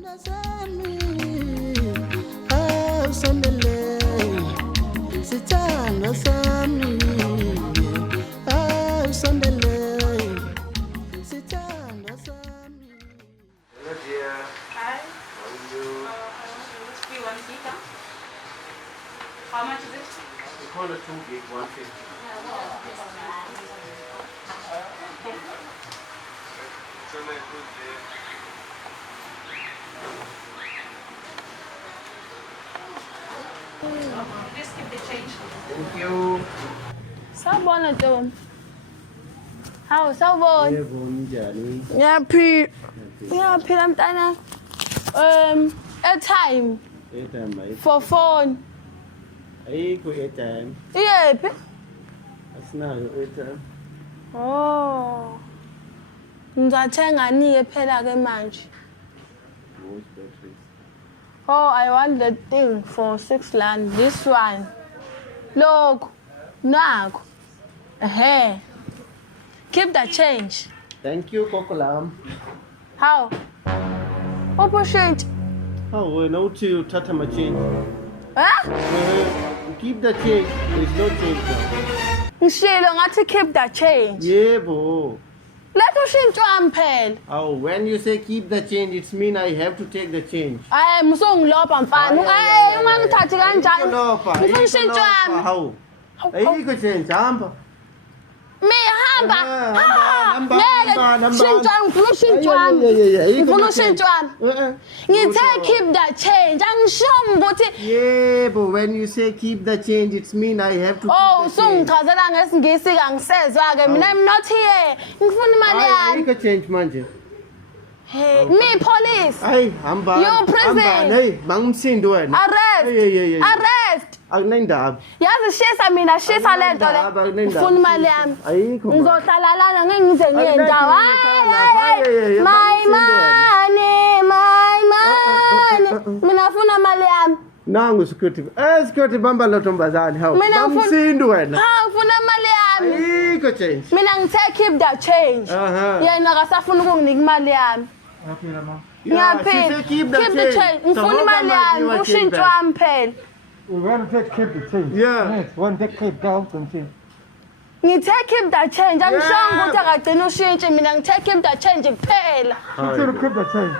How much is it? We call it 2 gig, 150. Please keep the change. Thank you. Sawubona Ntombi. Hawu sawubona. Yebo njani? Ngiyaphila mntana. Airtime Airtime bayi. for phone. Ayikho airtime. Iyephi? Asinayo airtime. Oh. Ngizathenga nike phela ke manje. Most batteries. Oh, I want the thing for 6 rand. This one. Look. Naku. Keep the change. Thank you, Kokolam. How? Opposite. Oh, wena uthi uthatha ma change. Huh? Keep the change. There's no change now. Ngishilo ngathi keep the change. Yebo. Lethu shintshwami phela. Oh, when you say keep the change, it means I have to take the change. Hayi musongilopha mfana. Hayi ungangithathi kanjani. Ngifuna shintshwami. How? Ayikho change, hamba. Hamba. Hamba. Shintshwami ngifuna shintshwami. Ngifuna shintshwami. Ngithe keep the change. Angisho ukuthi Yebo, when you say keep the change, it means I have to keep the change. Songichazela ngesingisi kangisezwa ke mina I'm not here. Ngifuna imali yami. Ayikho change manje. Hey, me police. Hayi, hamba. You prison. Hey, bangumsindo wena. Arrest. Arrest. Akunendaba. Yazi shisa mina shisa lento le. Ngifuna imali yami. Ayikho. Ngizohlalalana ngeke ngize ngiye ndawo. My money. Mina ngifuna imali yami. Nangu security. Security bamba lo ntombazane hawu. Bamsindo wena. Ngifuna imali yami. Ayikho change. Mina ngithe keep the change. Yena akasafuna ukunginika imali yami. Ngiyaphila. Keep the change. Ngifuna imali yami. Ushintshwa wami phela. We want to keep the change. Yeah. Yes, one take keep down and change. Ngithe keep the change. Angishongo ukuthi akagcina ushintshi mina ngithe keep the change kuphela. Keep the change.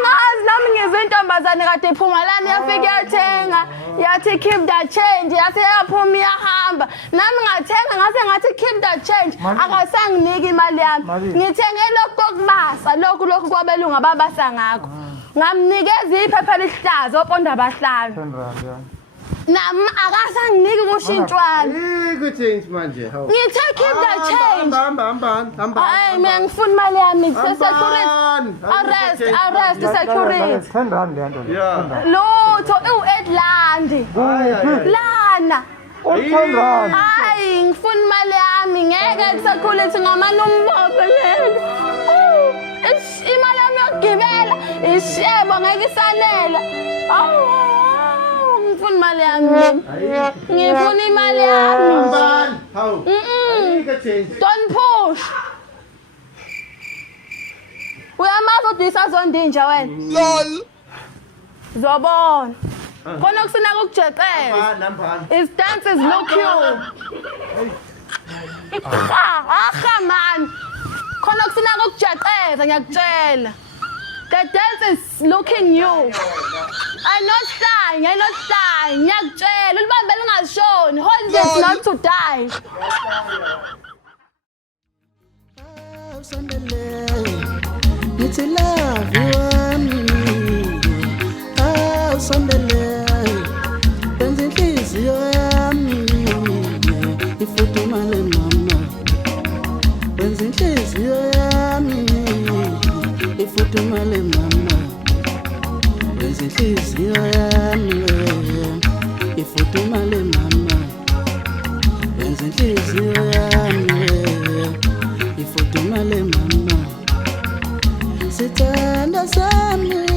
Ngazi nami ngizintombazane kade iphuma lana yafika yathenga. Yathi keep the change. Yathi yaphuma iyahamba. Nami ngathenga ngase ngathi keep the change. Akasanginiki imali yami. Ngithenge lokho kokubasa. Lokhu kwabelungu ababasa ngakho. Ngamnikeza iphepha elihlaza oponda abahlanu. 10 rand, yeah. Nami akasanginiki kushintshwana. Ayikho change manje hawu. Ngithe keep the change. Hamba. Hayi mina ngifuna imali yami. Security. Arrest security. 10 rand, yeah. Lutho u-Edlandi. Lana. 10 rand. Hayi ngifuna imali yami. Ngeke security ngamane umbophe ngeke. Imali yami yokugibela. Ishebo ngeke isanela. Ngifuna imali yami. Ngifuna imali yami. Hawu. Ayikho change. Don't push. Uyamazi udisa zondinja wena. Lol. Zobona. Khona kusinaka ukujecela. Nambani. His dances look you. Man. Khona kusinaka ukujecela ngiyakutshela. The dance is looking you. I'm not dying. Ngiyakutshela ulibambe lingashoni. Hold this not to die. It's a love you Sondele Benzi nhliziyo yami Ifudumale mama Benzi nhliziyo yami Ifudumale mama Benzi nhliziyo yami Ifudumale mama Benzi nhliziyo yami Ifudumale mama Sithanda sami